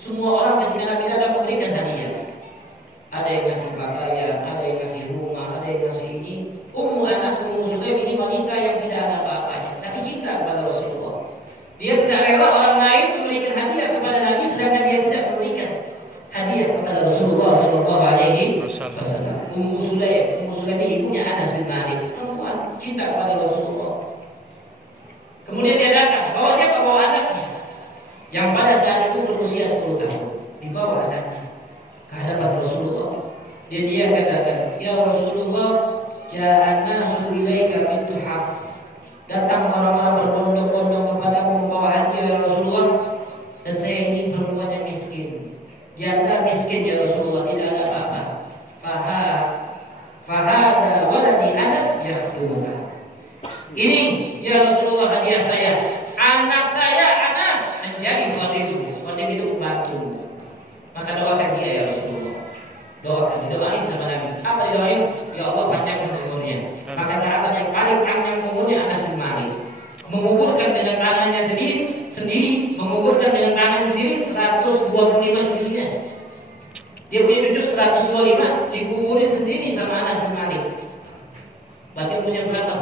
Semua orang ketika Nabi datang memberikan hadiah. Ada yang ngasih pakaian, ada yang ngasih rumah, ada yang ngasih ini. Ummu Anas, Ummu Sulaim ini wanita yang tidak ada apa-apanya, tapi cinta kepada Rasulullah. Dia tidak rela orang lain memberikan hadiah kepada Nabi, sedangkan dia tidak memberikan hadiah kepada Rasulullah Sallallahu Alaihi Wasallam. Ummu Sulaim ini ibunya Anas bin Malik, perempuan cinta kepada Rasulullah. Kemudian dia datang, bawa siapa? Bawa anaknya, yang pada saat itu berusia 10 tahun. Dibawa anaknya ke hadapan Rasulullah. Dia katakan, ya Rasulullah, ja'ana su'ilaika bintu Haf. Datang orang-orang berbondong-bondong kepadamu membawa hadiah ya Rasulullah, dan saya ini perempuan yang miskin. Di antara miskin ya Rasulullah, tidak ada apa-apa. Fahada waladi Anas yakhdumuka. Ini ya Rasulullah hadiah saya. Anak saya Anas menjadi khadim. Khadim itu pembantu. Maka doakan dia ya Rasulullah. Doakan, doain sama Nabi. Apa doain? Ya Allah panjangkan umurnya. Maka sahabat yang paling panjang umurnya Anas bin Malik. Menguburkan dengan tangannya sendiri, menguburkan dengan tangannya sendiri 125 cucunya. Dia punya cucu 125, dikuburin sendiri sama Anas bin Malik. Berarti umurnya berapa?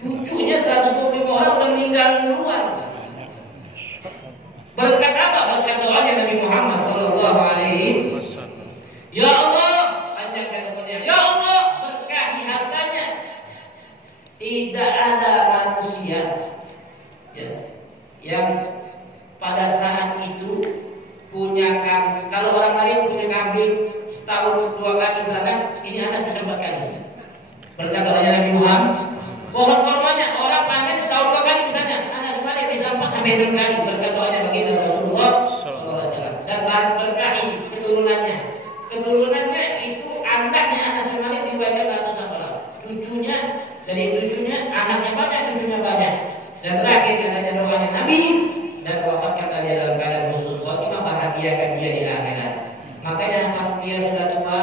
Cucunya 125 orang udah meninggal duluan. Berkat apa? Berkat doanya Nabi Muhammad Sallallahu Alaihi Wasallam. Ya Allah, panjangkan umurnya. Ya Allah, berkahi hartanya. Tidak ada manusia ya, yang pada saat itu punya kambing. Kalau orang lain punya kambing setahun 2 kali beranak, ini Anas bisa 4 kali. Berkat doanya Nabi Muhammad. Pohon kormanya orang panen setahun 2 kali misalnya, Anas Malik bisa 4 sampai 6 kali berkat doanya baginda Rasulullah SAW. Dan berkahi keturunannya. Keturunannya itu anaknya Anas bin Malik diberikan ratusan orang. Cucunya, dari cucunya anaknya banyak, cucunya banyak. Dan terakhir katanya doanya Nabi, dan wafatkan dia dalam keadaan husnul khotimah, bahagiakan dia di akhirat. Makanya pas dia sudah tua,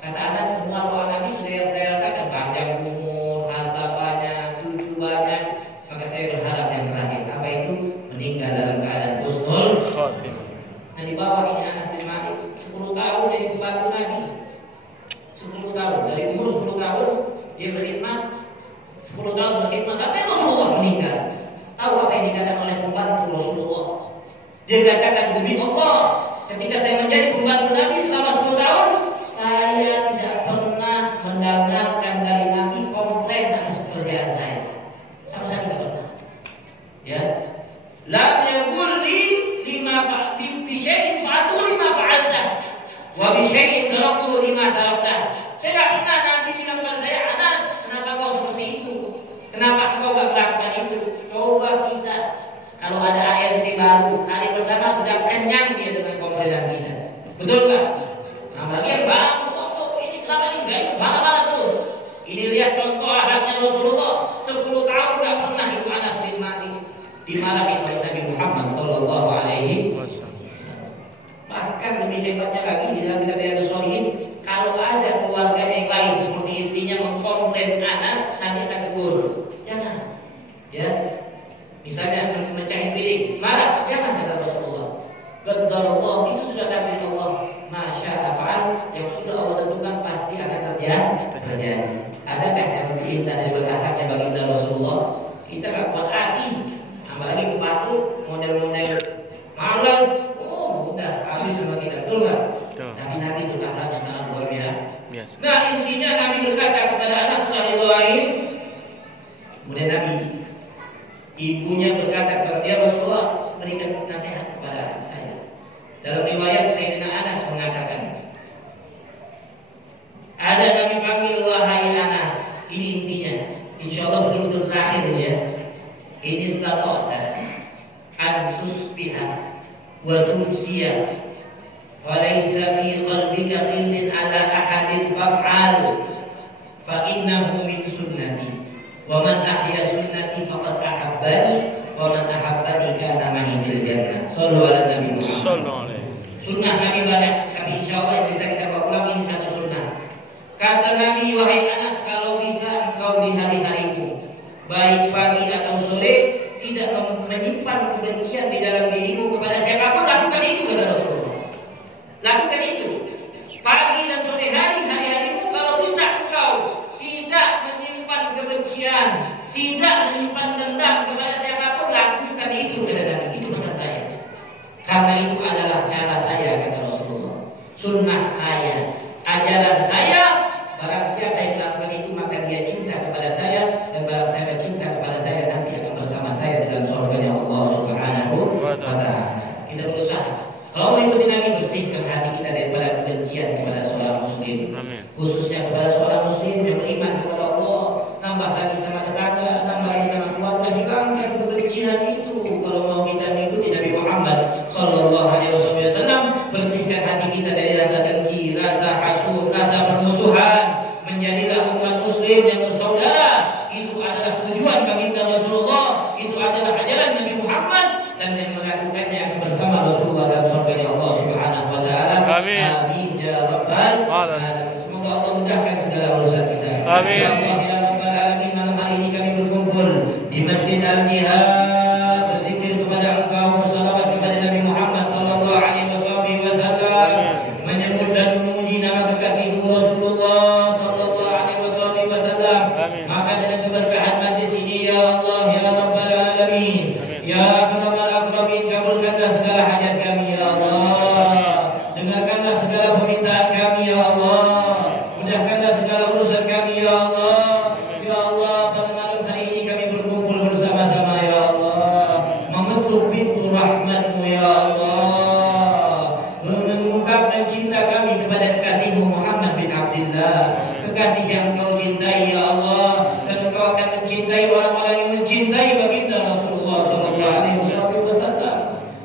kata Anas, semua doa Nabi sudah saya rasakan, panjang umur, harta banyak, cucu banyak. Maka saya berharap yang terakhir, apa itu? Meninggal dalam keadaan husnul khotimah. Nah di bawah ini Anas bin Malik 10 tahun dari pembantu Nabi. 10 tahun, dari umur 10 tahun dia berkhidmat, 10 tahun berkhidmat sampai Rasulullah meninggal. Tahu apa yang dikatakan oleh pembantu Rasulullah? Dia katakan, demi Allah, ketika saya menjadi pembantu Nabi selama 10 tahun, saya tidak pernah mendengarkan dari Nabi komplain atas pekerjaan saya. Sama sekali tidak pernah. Ya, lam yaqulli bi syai'in fa'atu lima fa'alta wa bi syai'in taraktu lima tarakta. Saya tidak pernah Nabi bilang kepada saya, Anas, kenapa kau seperti itu? Kenapa kau gak melakukan itu? Coba kita, kalau ada ayat baru, hari pertama sudah kenyang dia dengan komplainan kita. Betul gak? Nah bagi yang baru, ini kenapa ini gak itu? Bala-bala terus. Ini lihat contoh akhlaknya Rasulullah. 10 tahun gak pernah itu Anas bin Malik dimarahi oleh Nabi Muhammad Sallallahu Alaihi Wasallam. Bahkan lebih hebatnya lagi di dalam kitab Riyadhus Shalihin, kalau ada keluarganya yang lain seperti istrinya mengkomplain Anas, Nabi akan tegur. Jangan, ya. Misalnya mencahin piring, marah, jangan kata Rasulullah. Qadarullah, itu sudah takdir Allah. Masya Allah, yang sudah Allah tentukan pasti akan terjadi. Adakah yang lebih indah daripada akhlaknya baginda Rasulullah? Kita nggak kuat hati, apalagi pembantu model-model malas. Udah habis sama kita, betul nggak? Tapi Nabi itu akhlaknya sangat luar biasa. Nah intinya Nabi berkata kepada Anas setelah didoain, kemudian Nabi, ibunya berkata kepada dia, Rasulullah berikan nasihat kepada saya. Dalam riwayat Sayyidina Anas mengatakan, ada Nabi panggil, wahai Anas. Ini intinya, insya Allah betul-betul terakhir ya. Ini setelah antusbiha wa tumsiya falaysa fi qalbika ghillin ala ahadin faf'al fa innahu min sunnati wa man ahya sunnati faqad ahabbani wa man ahabbani kana ma'i fil jannah. Shallu ala Nabi Muhammad. Sunnah Nabi banyak, tapi insyaallah yang bisa kita bawa pulang ini satu sunnah. Kata Nabi, wahai Anas, kalau bisa engkau di hari-harimu, baik pagi atau sore, tidak menyimpan kebencian di dalam dirimu kepada siapapun, Lakukan itu. Pagi dan sore hari, hari-harimu kalau bisa engkau tidak menyimpan kebencian, tidak menyimpan dendam kepada siapapun, lakukan itu kepada Nabi. Itu pesan saya. Karena itu adalah cara saya, kata Rasulullah. Sunnah saya, ajaran saya. Barang siapa yang melakukan itu maka dia cinta kepada saya, dan barang siapa cinta kepada saya nanti akan bersama saya dalam surganya Allah Subhanahu wa Ta'ala. Kita berusaha. Kalau mengikuti Nabi, bersihkan hati kita daripada kebencian kepada seorang muslim. Amin. Khususnya kepada seorang muslim yang beriman kepada Allah. Nambah lagi sama tetangga, nambah lagi sama keluarga. Hilangkan kebencian itu. Kalau mau kita mengikuti Nabi Muhammad Sallallahu Alaihi Wasallam, bersihkan hati kita dari rasa dengki, rasa hasud, rasa permusuhan. Menjadilah umat muslim yang bersaudara. Itu adalah tujuan baginda Rasulullah. Itu adalah ajaran Nabi Muhammad, dan yang melakukannya akan bersama Rasulullah dalam surganya Allah Subhanahu wa Ta'ala. Amin. Amin ya rabbal alamin. Semoga Allah mudahkan segala urusan kita. Amin. Ya Allah ya rabbal alamin, malam hari ini kami berkumpul di Masjid Al-Jihad, berzikir kepada Engkau, bersalawat kepada Nabi Muhammad sallallahu alaihi wasallam, menyebut dan memuji nama kekasihmu Rasulullah sallallahu alaihi wasallam. Maka dengan keberkahan majlis ini ya Allah ya rabbal alamin, ya kabulkanlah segala hajat kami ya Allah. Dengarkanlah segala permintaan kami ya Allah. Mudahkanlah segala urusan kami ya Allah. Ya Allah, pada malam hari ini kami berkumpul bersama-sama ya Allah, mengetuk pintu rahmat-Mu ya Allah, mengungkapkan cinta kami kepada kekasih-Mu Muhammad bin Abdullah, kekasih yang Engkau cintai ya Allah, dan Engkau akan mencintai orang-orang yang mencintai baginda Rasulullah sallallahu alaihi wasallam.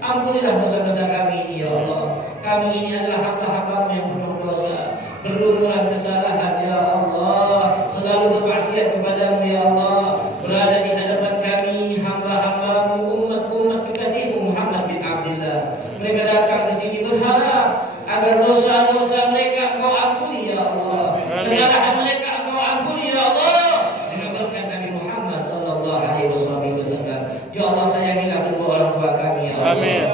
Ampunilah dosa-dosa kami ini ya Allah. Kami ini adalah hamba-hamba-Mu yang penuh dosa, berlumuran kesalahan ya Allah, selalu bermaksiat kepada-Mu ya Allah. Berada di hadapan kami hamba-hamba-Mu, umat-umat kekasih-Mu Muhammad bin Abdullah. Mereka datang di sini berharap agar dosa-dosa mereka Engkau ampuni ya Allah, kesalahan mereka Engkau ampuni ya Allah, dengan berkat Nabi Muhammad sallallahu alaihi wasallam. Ya Allah, sayangilah kedua orang tua kami ya Allah. Amin.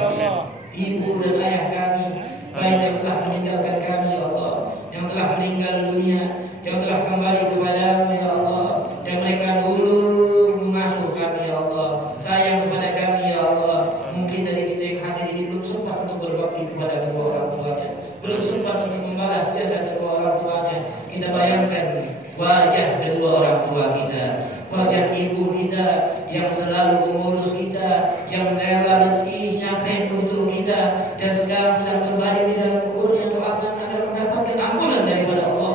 Ibu dan ayah kami, baik yang telah meninggalkan kami ya Allah, yang telah meninggal dunia, yang telah kembali kepada-Mu ya Allah, yang mereka dulu mengasuh kami ya Allah, sayang kepada kami ya Allah. Mungkin dari kita yang hadir ini belum sempat untuk berbakti kepada kedua orang tuanya, belum sempat untuk membalas jasa kedua orang tuanya. Kita bayangkan wajah kedua orang tua kita, wajah ibu kita yang selalu mengurus kita, yang rela letih capek untuk kita, dan sekarang sedang kembali di dalam kuburnya. Doakan agar mendapatkan ampunan daripada Allah.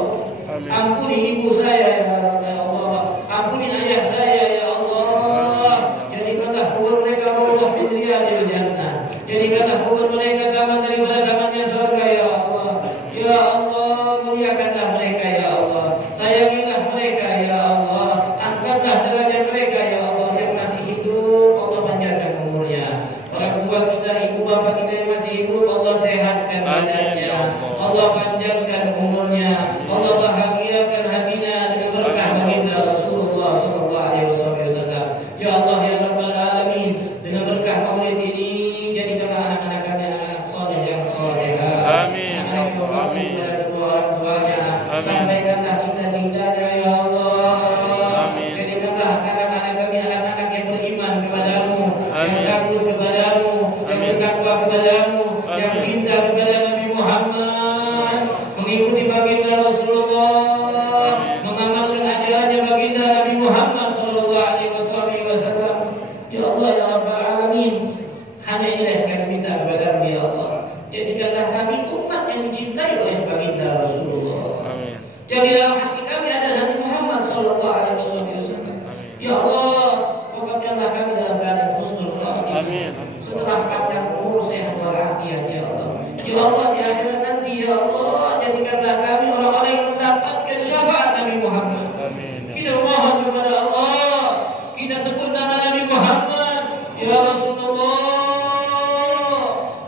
Amin. Ampuni ibu saya ya Allah, ampuni ayah saya ya Allah. Jadikanlah kubur mereka rawdah min riyadil jannah, jadikanlah kubur mereka taman daripada tamannya surga ya Allah. Ya Allah, muliakanlah mereka ya Allah, sayangilah mereka ya Allah, angkatlah derajat mereka ya Allah. Yang masih hidup Allah panjangkan umurnya. Orang tua kita, ibu bapa kita yang masih hidup, Allah sehatkan badannya, Allah panjangkan umurnya, Allah bahagiakan hatinya dengan berkah baginda Rasulullah sallallahu alaihi wasallam. Ya Allah ya rabbal alamin, dengan berkah maulid ini jadikanlah anak-anak kami anak-anak saleh yang salehah. Amin. Anak yang berbakti kepada kedua orang tuanya. Sampaikanlah cita-citanya ya Allah. Amin. Jadikanlah anak-anak kami anak-anak yang beriman kepada-Mu, yang takut kepada-Mu, yang bertakwa kepada-Mu, yang cinta kepada Nabi Muhammad, mengikuti baginda Rasulullah, mengamalkan ajarannya baginda Nabi Muhammad sallallahu alaihi wasallam. Ya Allah ya rabbal alamin, hanya inilah yang kami minta kepada-Mu ya Allah. Jadikanlah kami umat yang dicintai oleh baginda Rasulullah. Amin. Yang di dalam hati kami adalah Nabi Muhammad sallallahu alaihi wasallam. Ya Allah, wafatkanlah kami dalam keadaan husnul khatimah. Amin. Setelah panjang umur, sehat walafiat ya Allah. Ya Allah, di akhirat nanti ya Allah, jadikanlah kami orang-orang yang mendapatkan syafaat Nabi Muhammad. Amin. Kita mohon kepada Allah, kita sebut nama Nabi Muhammad ya Rasulullah.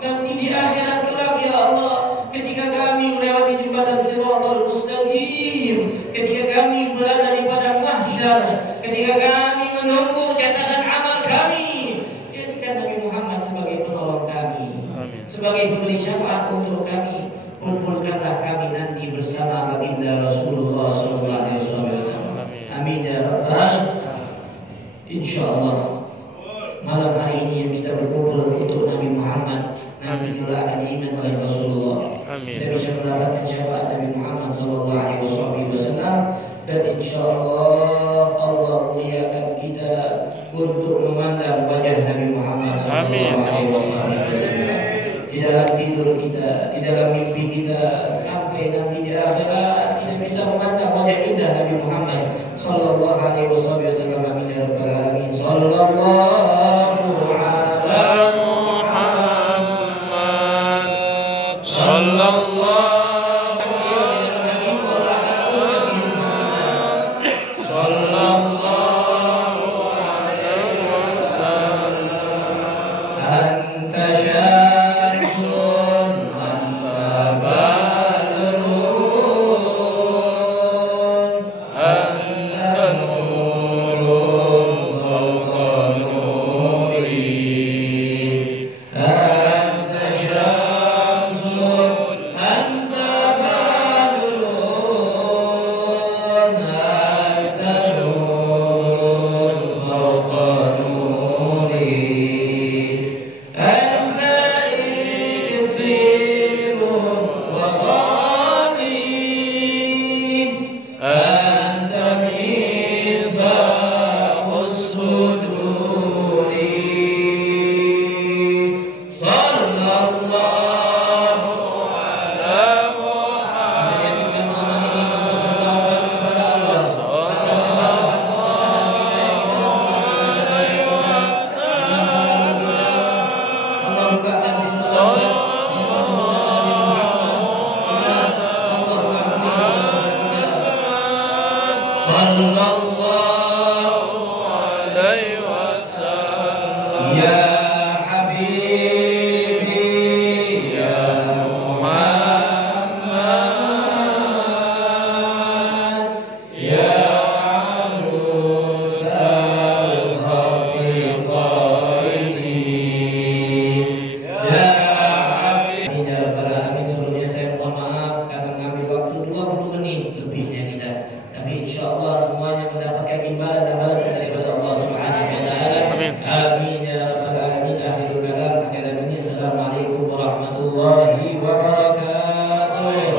Nanti di akhirat kelak ya Allah, ketika kami melewati jembatan Shiratal Mustaqim, ketika kami berada di padang mahsyar, ketika kami menunggu catatan amal kami, jadikan Nabi Muhammad sebagai penolong kami. Amin. sebagai pemberi syafaat untuk kami. Kumpulkanlah kami nanti bersama baginda Rasulullah sallallahu alaihi wasallam. Amin ya rabbal. Insyaallah malam hari ini yang kita berkumpul untuk Nabi Muhammad, nanti kita akan diingat oleh Rasulullah. Kita bisa mendapatkan syafaat Nabi Muhammad sallallahu alaihi wasallam, dan insyaallah Allah muliakan kita untuk memandang wajah Nabi Muhammad sallallahu alaihi wasallam di dalam tidur kita, di dalam mimpi kita, sampai nanti di akhirat kita bisa memandang wajah indah Nabi Muhammad sallallahu alaihi wasallam. Amin ya rabbal alamin. Sallallahu ala Muhammad sallallahu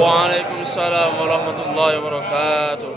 Waalaikumsalam warahmatullahi wabarakatuh.